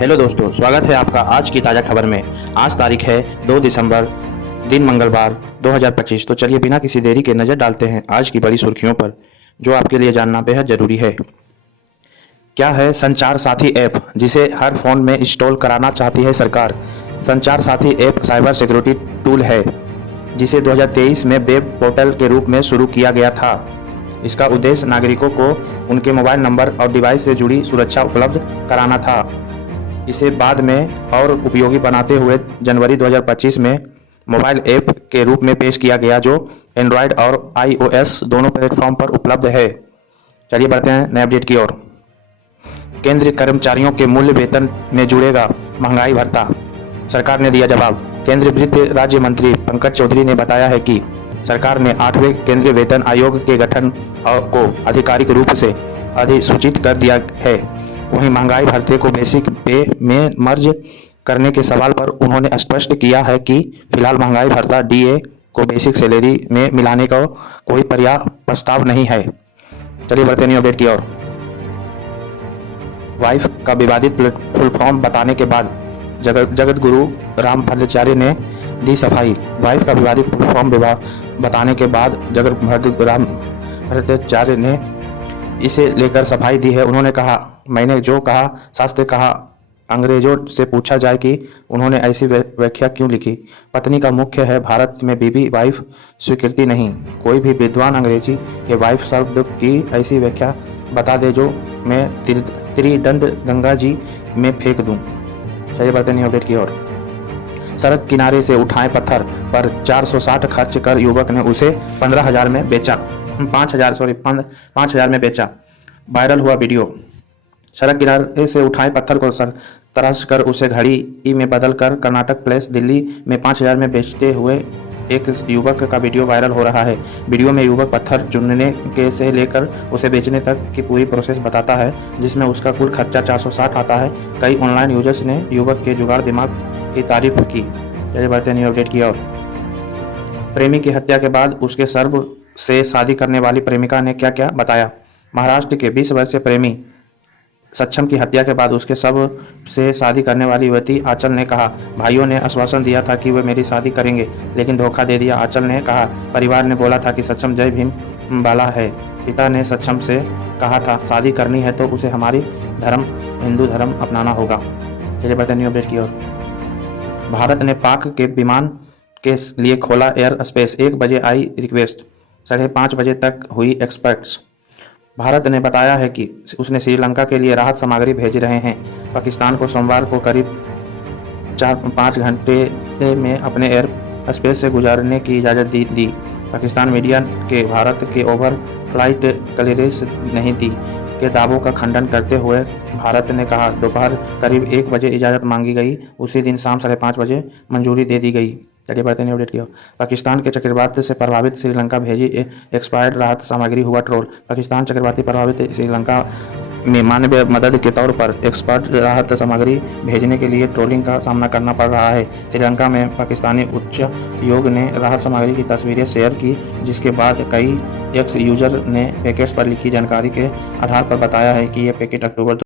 Hello दोस्तों, स्वागत है आपका आज की ताज़ा खबर में। आज तारीख है 2 दिसंबर, दिन मंगलवार 2025। तो चलिए बिना किसी देरी के नज़र डालते हैं आज की बड़ी सुर्खियों पर, जो आपके लिए जानना बेहद ज़रूरी है। क्या है संचार साथी ऐप, जिसे हर फ़ोन में इंस्टॉल कराना चाहती है सरकार। संचार साथी ऐप साइबर सिक्योरिटी टूल है, जिसे 2023 में वेब पोर्टल के रूप में शुरू किया गया था। इसका उद्देश्य नागरिकों को उनके मोबाइल नंबर और डिवाइस से जुड़ी सुरक्षा उपलब्ध कराना था। इसे बाद में और उपयोगी बनाते हुए जनवरी 2025 में मोबाइल ऐप के रूप में पेश किया गया, जो एंड्रॉयड और iOS दोनों प्लेटफॉर्म पर उपलब्ध है। चलिए बढ़ते हैं नए अपडेट की ओर। केंद्रीय कर्मचारियों के मूल्य वेतन में जुड़ेगा महंगाई भत्ता, सरकार ने दिया जवाब। केंद्रीय वित्त राज्य मंत्री पंकज चौधरी ने बताया है कि सरकार ने 8वें केंद्रीय वेतन आयोग के गठन को आधिकारिक रूप से अधिसूचित कर दिया है। वहीं महंगाई भत्ते को बेसिक पे में मर्ज करने के सवाल पर उन्होंने स्पष्ट किया है कि फिलहाल महंगाई भत्ता डीए को बेसिक सैलरी में मिलाने का कोई पर्याप्त प्रस्ताव नहीं है। चलिए बढ़ते हैं अपडेट की ओर। वाइफ का विवादित फुल फॉर्म बताने के बाद जगत गुरु रामभद्राचार्य ने दी सफाई। वाइफ का विवादित फुल फॉर्म बताने के बाद जगत रामभद्राचार्य ने इसे लेकर सफाई दी है। उन्होंने कहा, मैंने जो कहा शास्त्र कहा, अंग्रेजों से पूछा जाए कि उन्होंने ऐसी व्याख्या क्यों लिखी। पत्नी का मुख्य है भारत में बीबी वाइफ स्वीकृति नहीं। कोई भी विद्वान अंग्रेजी के वाइफ शब्द की ऐसी व्याख्या बता दे जो मैं त्रिदंड गंगा जी में फेंक दूं। चलिए बढ़ते हैं अपडेट की ओर। सड़क किनारे से उठाए पत्थर पर 460 खर्च कर युवक ने उसे 15,000 में बेचा। 5,000 में बेचा। वायरल हुआ वीडियो। सड़क किनारे से उठाए पत्थर को तराश कर उसे घड़ी में बदल कर कर्नाटक प्लेस दिल्ली में 5,000 में बेचते हुए एक युवक का वीडियो वायरल हो रहा है। वीडियो में युवक पत्थर चुनने के से लेकर उसे बेचने तक की पूरी प्रोसेस बताता है, जिसमें उसका कुल खर्चा 460 आता है। कई ऑनलाइन यूजर्स ने युवक के जुगाड़ दिमाग की तारीफ की। चलिए बढ़ते हैं अपडेट की ओर। प्रेमी की हत्या के बाद उसके सर्व से शादी करने वाली प्रेमिका ने क्या क्या बताया। महाराष्ट्र के 20 वर्षीय प्रेमी सक्षम की हत्या के बाद उसके सब से शादी करने वाली युवती आंचल ने कहा, भाइयों ने आश्वासन दिया था कि वे मेरी शादी करेंगे, लेकिन धोखा दे दिया। आंचल ने कहा, परिवार ने बोला था कि सक्षम जय भीम वाला है। पिता ने सक्षम से कहा था, शादी करनी है तो उसे हमारी धर्म हिंदू धर्म अपनाना होगा। चलिए बढ़ते हैं अपडेट की ओर। भारत ने पाक के विमान के लिए खोला एयर स्पेस। 1 बजे आई रिक्वेस्ट, 5:30 बजे तक हुई एक्सपर्ट्स। भारत ने बताया है कि उसने श्रीलंका के लिए राहत सामग्री भेज रहे हैं। पाकिस्तान को सोमवार को करीब 4-5 घंटे में अपने एयर स्पेस से गुजरने की इजाज़त दी। पाकिस्तान मीडिया के भारत के ओवर फ्लाइट क्लियरेंस नहीं दी के दावों का खंडन करते हुए भारत ने कहा, दोपहर करीब 1 बजे इजाज़त मांगी गई, उसी दिन शाम 5:30 बजे मंजूरी दे दी गई। चलिए बढ़ते हैं अपडेट की ओर। पाकिस्तान के चक्रवात से प्रभावित श्रीलंका भेजी एक्सपायर्ड राहत सामग्री हुआ ट्रोल। पाकिस्तान चक्रवाती प्रभावित श्रीलंका में मानवीय मदद के तौर पर एक्सपर्ट राहत सामग्री भेजने के लिए ट्रोलिंग का सामना करना पड़ रहा है। श्रीलंका में पाकिस्तानी उच्च योग ने राहत सामग्री की तस्वीरें शेयर की, जिसके बाद कई एक्स यूजर ने पैकेट्स पर लिखी जानकारी के आधार पर बताया है कि यह पैकेट अक्टूबर